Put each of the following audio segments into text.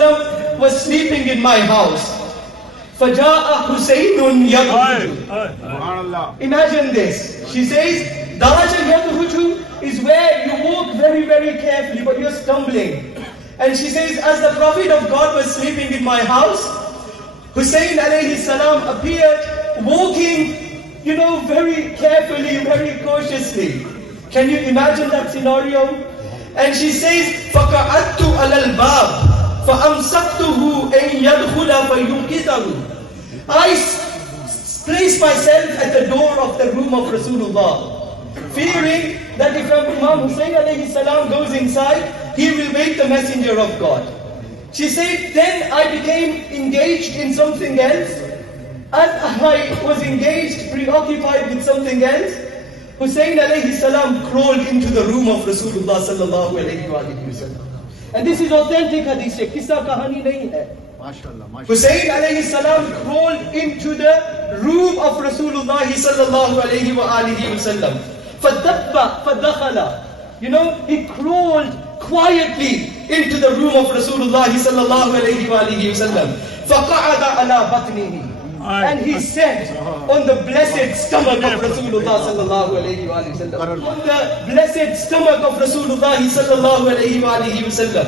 wasallam was sleeping in my house. فَجَاءَ حُسَيْنٌ يَدْخُلُ. Imagine this. She says, Daraja yadhuju is where you walk very, very carefully, but you're stumbling. And she says, as the Prophet of God was sleeping in my house, Hussain alayhi salam appeared walking, very carefully, very cautiously. Can you imagine that scenario? And she says, فَقَعَدْتُ عَلَى الْبَابِ فَأَمْسَكْتُهُ أَنْ يَدْخُلَ فَيُنْقِذَهُ. I placed myself at the door of the room of Rasulullah, fearing that if Imam Hussain alayhi salam goes inside, he will wake the messenger of God. She said, then I became engaged in something else. As I was engaged, preoccupied with something else, Hussain alayhi salam crawled into the room of Rasulullah sallallahu alayhi wa sallam. And this is authentic hadith, kissa kahani nahi hai. Hussain alayhi salam crawled into the room of Rasulullah sallallahu alayhi wa sallam. فَدَبَّ فَدَخَلَ. He crawled quietly into the room of Rasulullah sallallahu alayhi wa sallam. فَقَعَدَ عَلَى بَطْنِهِ. And he sat on the blessed stomach of Rasulullah sallallahu alayhi wa sallam. On the blessed stomach of Rasulullah sallallahu alayhi wa sallam.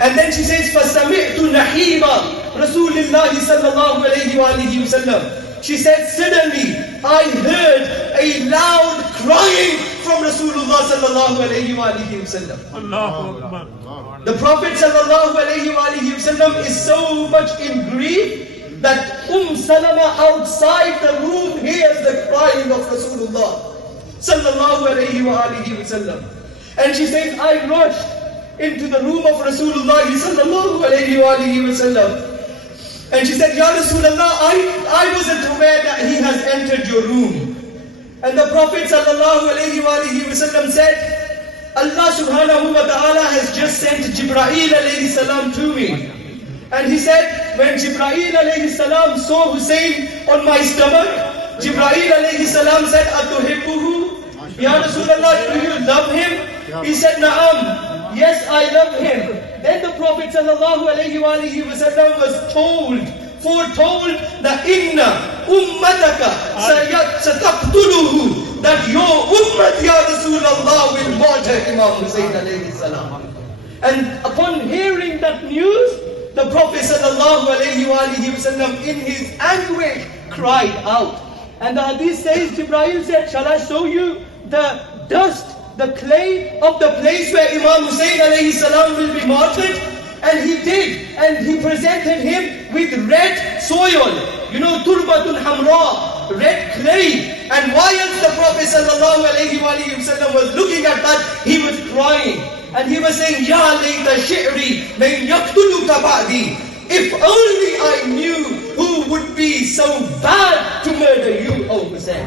And then she says, فَسَمِعْتُ نَحِيبَ رَسُولِ اللَّهِ صَلَّى اللَّهُ عَلَيْهِ وَآلِهِ وَسَلَّمَ. She said, suddenly I heard a loud crying from Rasulullah sallallahu alayhi wa sallam. Allahu Akbar. The Prophet sallallahu alayhi wa sallam is so much in grief that Salama outside the room hears the crying of Rasulullah sallallahu alayhi wa sallam. And she says, I rushed into the room of Rasulullah sallallahu alayhi wa sallam. And she said, Ya Rasulullah, I wasn't aware that he has entered your room. And the Prophet sallallahu alayhi wa sallam said, Allah subhanahu wa ta'ala has just sent Jibreel alayhi salam to me. And he said, when Jibreel alayhi salam saw Hussain on my stomach, Jibreel alayhi salam said, Atuhibbuhu? Ya Rasulullah, do you love him? He said, Na'am. Yes, I love him. Then the Prophet sallallahu alayhi wa sallam was foretold that inna ummataka sataqtuluhu, that your ummat ya Rasulullah will murder Imam Hussain alayhi salam. And upon hearing that news, the Prophet sallallahu alayhi wa sallam in his anguish cried out. And the hadith says, Jibreel said, shall I show you the dust, the clay of the place where Imam Hussain alayhi salam will be martyred? And he did, and he presented him with red soil, turbatun hamra, red clay. And while the Prophet sallallahu alayhi wa sallam was looking at that, he was crying. And he was saying, Ya layta shi'ri man yaqtuluka ba'di. If only I knew who would be so bad to murder you, O Hussain.